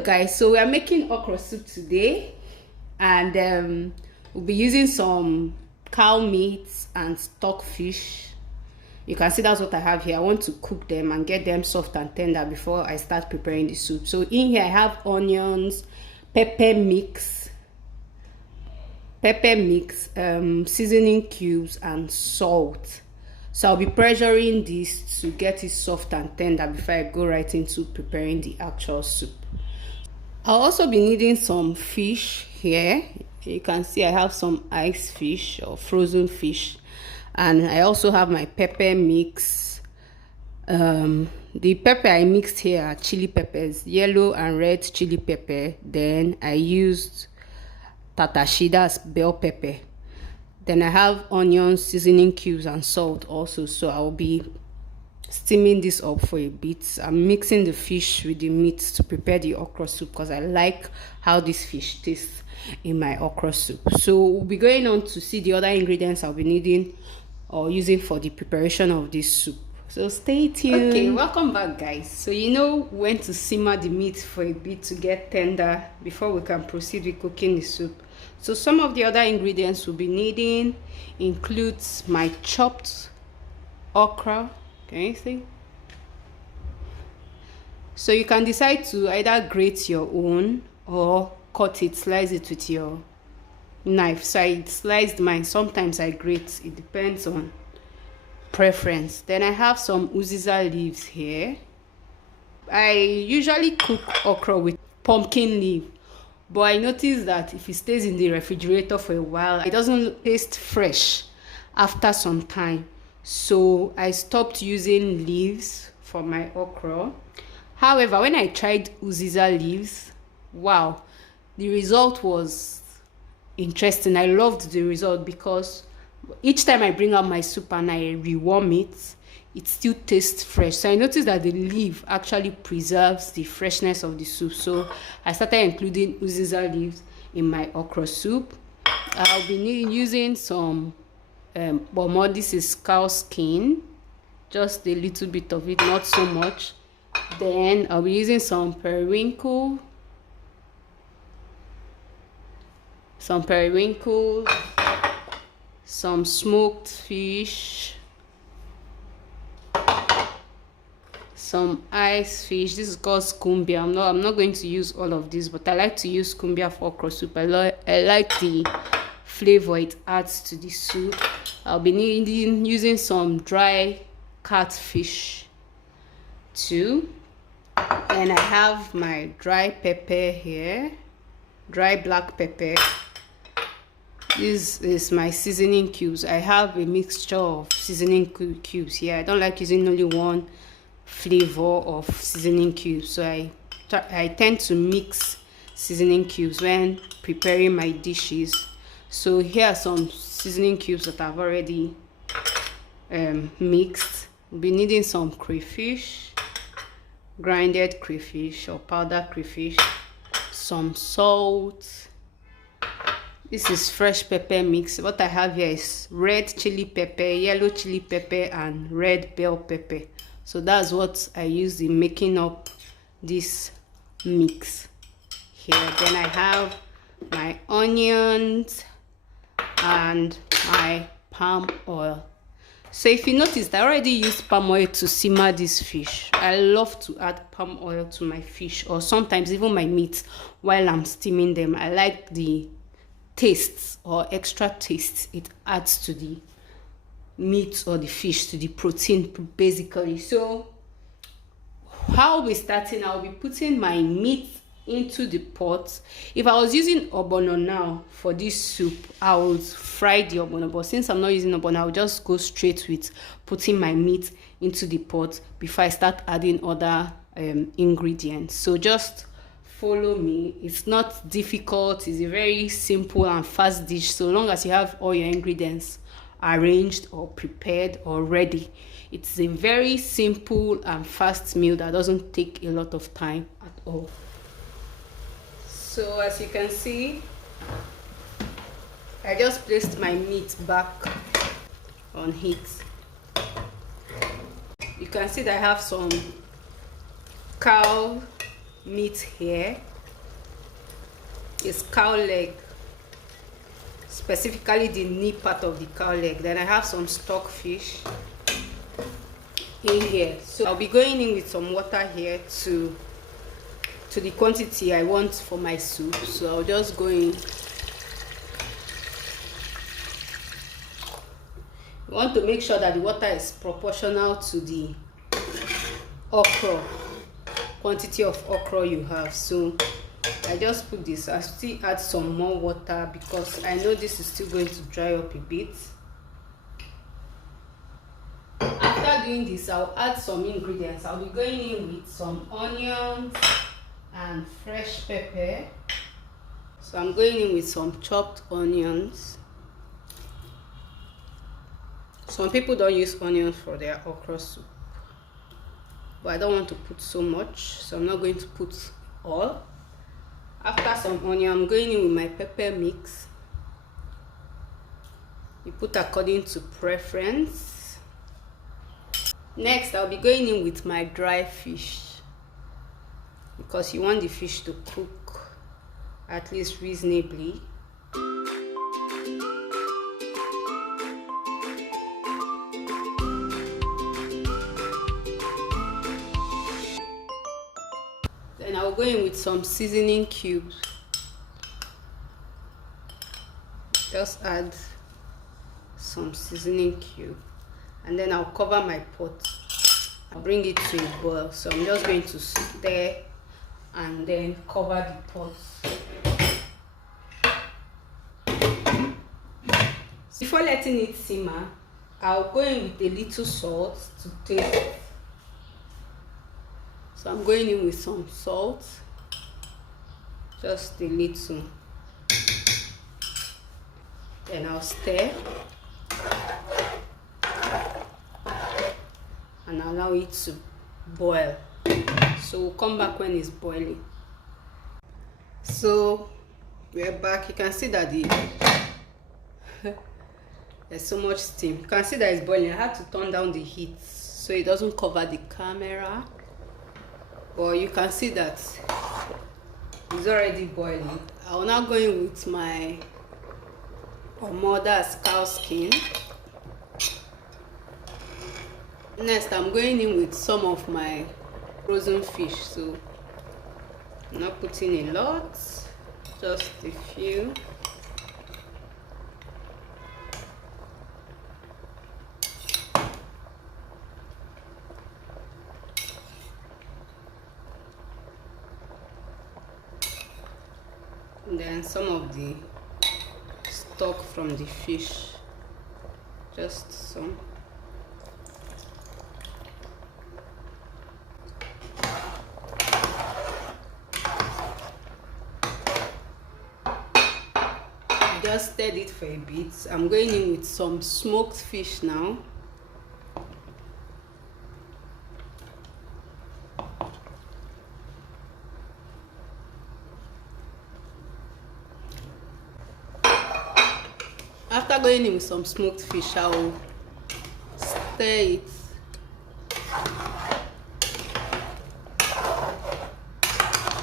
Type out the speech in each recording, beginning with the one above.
guys, so we are making okra soup today, and we'll be using some cow meat and stock fish. You can see that's what I have here. I want to cook them and get them soft and tender before I start preparing the soup. So in here I have onions, pepper mix, seasoning cubes, and salt. So I'll be pressuring this to get it soft and tender before I go right into preparing the actual soup. I'll also be needing some fish here. You can see I have some ice fish or frozen fish, and I also have my pepper mix. The pepper I mixed here are chili peppers, yellow and red chili pepper. Then I used tatashi, that's bell pepper. Then I have onions, seasoning cubes, and salt also. So I'll be steaming this up for a bit. I'm mixing the fish with the meat to prepare the okra soup because I like how this fish tastes in my okra soup. So we'll be going on to see the other ingredients I'll be needing or using for the preparation of this soup. So stay tuned. Okay, welcome back, guys. So you know when to simmer the meat for a bit to get tender before we can proceed with cooking the soup. So some of the other ingredients we'll be needing includes my chopped okra. Can you see? So you can decide to either grate your own or cut it, slice it with your knife. So I sliced mine. Sometimes I grate. It depends on preference. Then I have some uziza leaves here. I usually cook okra with pumpkin leaf, but I noticed that if it stays in the refrigerator for a while, it doesn't taste fresh after some time. So I stopped using leaves for my okra. However, when I tried uziza leaves, wow, the result was interesting. I loved the result because each time I bring out my soup and I rewarm it, it still tastes fresh. So I noticed that the leaf actually preserves the freshness of the soup. So I started including uziza leaves in my okra soup. I'll be using some bomo. This is cow skin, just a little bit of it, not so much. Then I'll be using some periwinkle, some smoked fish, some ice fish. This is called skumbia. I'm not going to use all of this, but I like to use skumbia for okra soup. I like the flavor it adds to the soup. I'll be using some dry catfish too. And I have my dry pepper here, dry black pepper. This is my seasoning cubes. I have a mixture of seasoning cubes here. I don't like using only one flavor of seasoning cubes, so I tend to mix seasoning cubes when preparing my dishes. So here are some seasoning cubes that I've already mixed. We'll be needing some crayfish, grinded crayfish or powdered crayfish, some salt. This is fresh pepper mix. What I have here is red chili pepper, yellow chili pepper, and red bell pepper. So that's what I use in making up this mix here. Then I have my onions and my palm oil. So if you noticed, I already used palm oil to simmer this fish. I love to add palm oil to my fish, or sometimes even my meat while I'm steaming them. I like the tastes or extra taste it adds to the meat or the fish, to the protein basically. So how I'll be starting, I'll be putting my meat into the pot. If I was using ogbono now for this soup, I would fry the ogbono, but since I'm not using ogbono, I'll just go straight with putting my meat into the pot before I start adding other ingredients. So just follow me. It's not difficult. It's a very simple and fast dish, so long as you have all your ingredients arranged or prepared or ready. It's a very simple and fast meal that doesn't take a lot of time at all. So as you can see, I just placed my meat back on heat. You can see that I have some cow meat here. is cow leg, specifically the knee part of the cow leg. Then I have some stockfish in here, so I'll be going in with some water here to the quantity I want for my soup. So I'll just go in. You want to make sure that the water is proportional to the okra, quantity of okra you have. So I just put this. I still add some more water because I know this is still going to dry up a bit. After doing this, I'll add some ingredients. I'll be going in with some onions and fresh pepper. So I'm going in with some chopped onions. Some people don't use onions for their okra soup, but I don't want to put so much, so I'm not going to put all. After some onion, I'm going in with my pepper mix. You put according to preference. Next, I'll be going in with my dry fish, because you want the fish to cook at least reasonably. Then I'll go in with some seasoning cubes. Just add some seasoning cube, and then I'll cover my pot. I'll bring it to a boil. So I'm just going to stir and then cover the pot. Before letting it simmer, I'll go in with a little salt to taste. So I'm going in with some salt, just a little. Then I'll stir and allow it to boil. So we'll come back when it's boiling. So we're back. You can see that there's so much steam. You can see that it's boiling. I had to turn down the heat so it doesn't cover the camera, but you can see that it's already boiling. I'll now go in with my mother's cow skin. Next, I'm going in with some of my frozen fish. So I'm not putting a lot, just a few. And then some of the stock from the fish, just some. Just stirred it for a bit. I'm going in with some smoked fish now. After going in with some smoked fish, I'll stir it.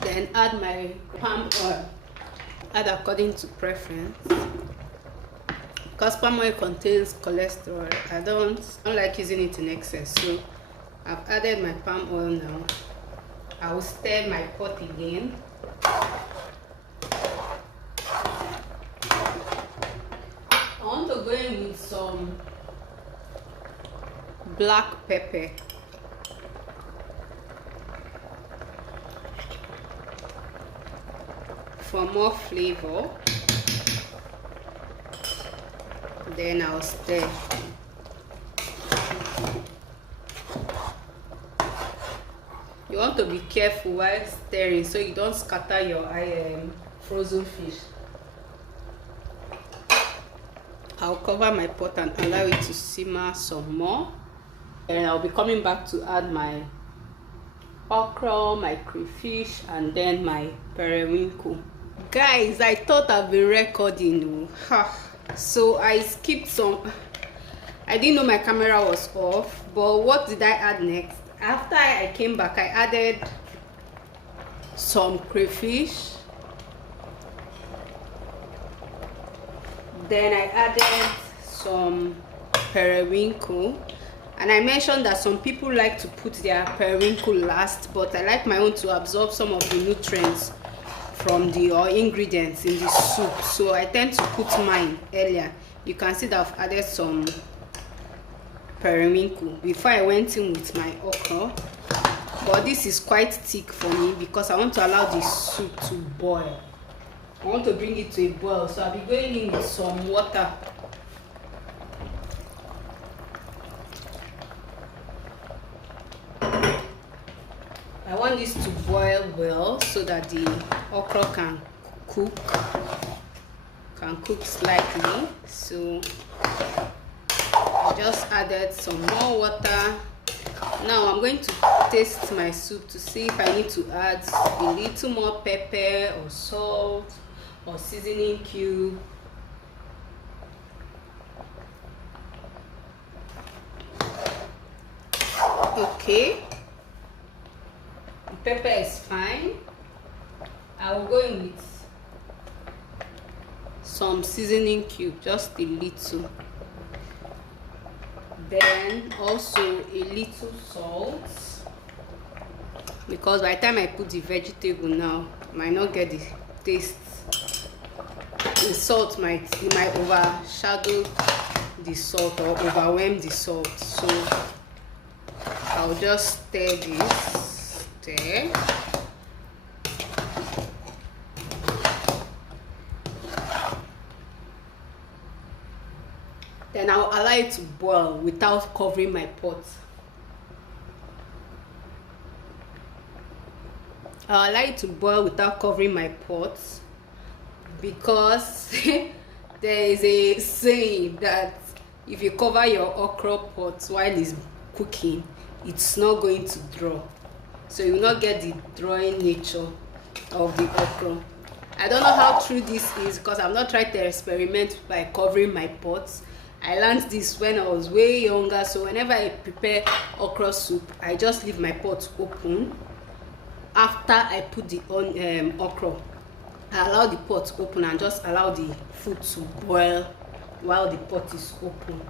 Then add my palm oil. Add according to preference. Because palm oil contains cholesterol, I don't like using it in excess. So I've added my palm oil now. I will stir my pot again. I want to go in with some black pepper. For more flavor. Then I'll stir. You want to be careful while stirring so you don't scatter your frozen fish. I'll cover my pot and allow it to simmer some more. And I'll be coming back to add my okra, my crayfish, and then my periwinkle. Guys, I thought I've been recording. So I skipped some. I didn't know my camera was off, but what did I add next? After I came back, I added some crayfish, Then I added some periwinkle, and I mentioned that some people like to put their periwinkle last, but I like my own to absorb some of the nutrients from the ingredients in the soup, so I tend to put mine earlier. You can see that I've added some periwinkle before I went in with my okra, but this is quite thick for me because I want to allow the soup to boil. I want to bring it to a boil, so I'll be going in with some water. I want this to boil well so that the okra can cook slightly. So I just added some more water. Now I'm going to taste my soup to see if I need to add a little more pepper or salt or seasoning cube. Okay, the pepper is fine. I will go in with some seasoning cube, just a little. Then also a little salt, because by the time I put the vegetable now, I might not get the taste. The salt might overshadow the salt or overwhelm the salt. So I'll just stir this. Stir. Then I'll allow it to boil without covering my pot. I'll allow it to boil without covering my pot because there is a saying that if you cover your okra pot while it's cooking, it's not going to draw. So you will not get the drawing nature of the okra. I don't know how true this is because I've not tried to experiment by covering my pots. I learned this when I was way younger, so whenever I prepare okra soup, I just leave my pot open. After I put the okra, I allow the pot open and just allow the food to boil while the pot is open.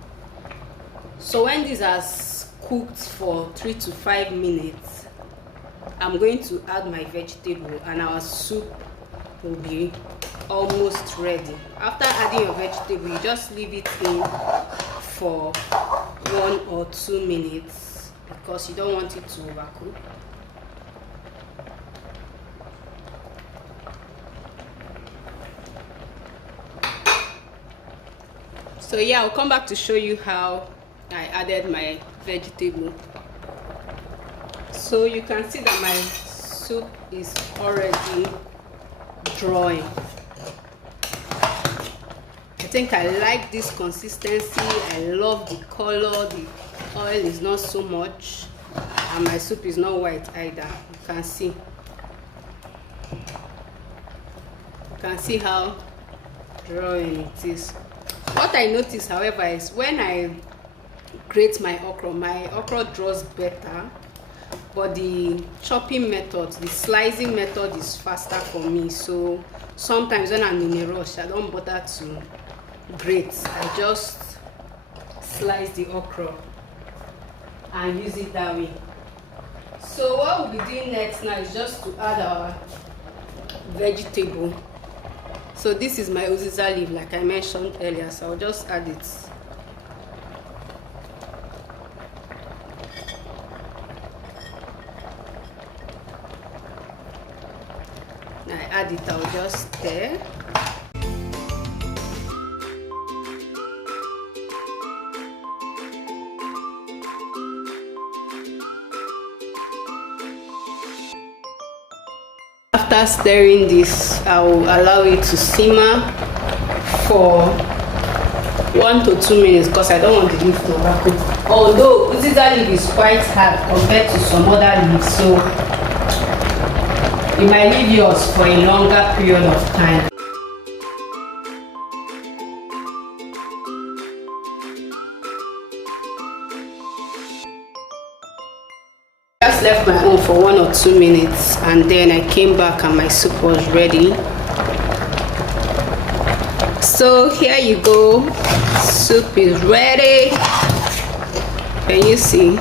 So when this has cooked for 3 to 5 minutes, I'm going to add my vegetable and our soup will be almost ready. After adding your vegetable, you just leave it in for 1 or 2 minutes because you don't want it to overcook. So yeah, I'll come back to show you how I added my vegetable. So you can see that my soup is already drawing. I think I like this consistency. I love the color. The oil is not so much and my soup is not white either. You can see how drawing it is. What I notice, however, is when I grate my okra draws better, but the chopping method, the slicing method is faster for me. So sometimes when I'm in a rush, I don't bother to grate. I just slice the okra and use it that way. So what we'll be doing next now is just to add our vegetable. So this is my uziza leaf, like I mentioned earlier, so I'll just add it. Now I add it, I'll just stir. After stirring this, I will allow it to simmer for 1 to 2 minutes because I don't want the leaf to overcook. Although uziza leaf is quite hard compared to some other leaves, so you might leave yours for a longer period of time. Just left my oven for 1 or 2 minutes and then I came back and my soup was ready. So here you go, soup is ready. Can you see?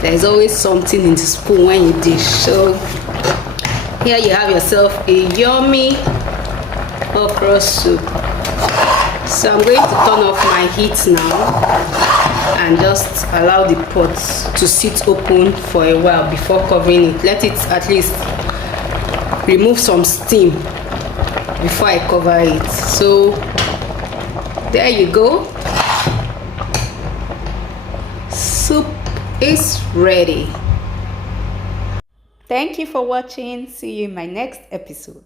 There's always something in the spoon when you dish. So here you have yourself a yummy okra soup. So I'm going to turn off my heat now and just allow the pot to sit open for a while before covering it. Let it at least remove some steam before I cover it. So there you go, soup is ready. Thank you for watching. See you in my next episode.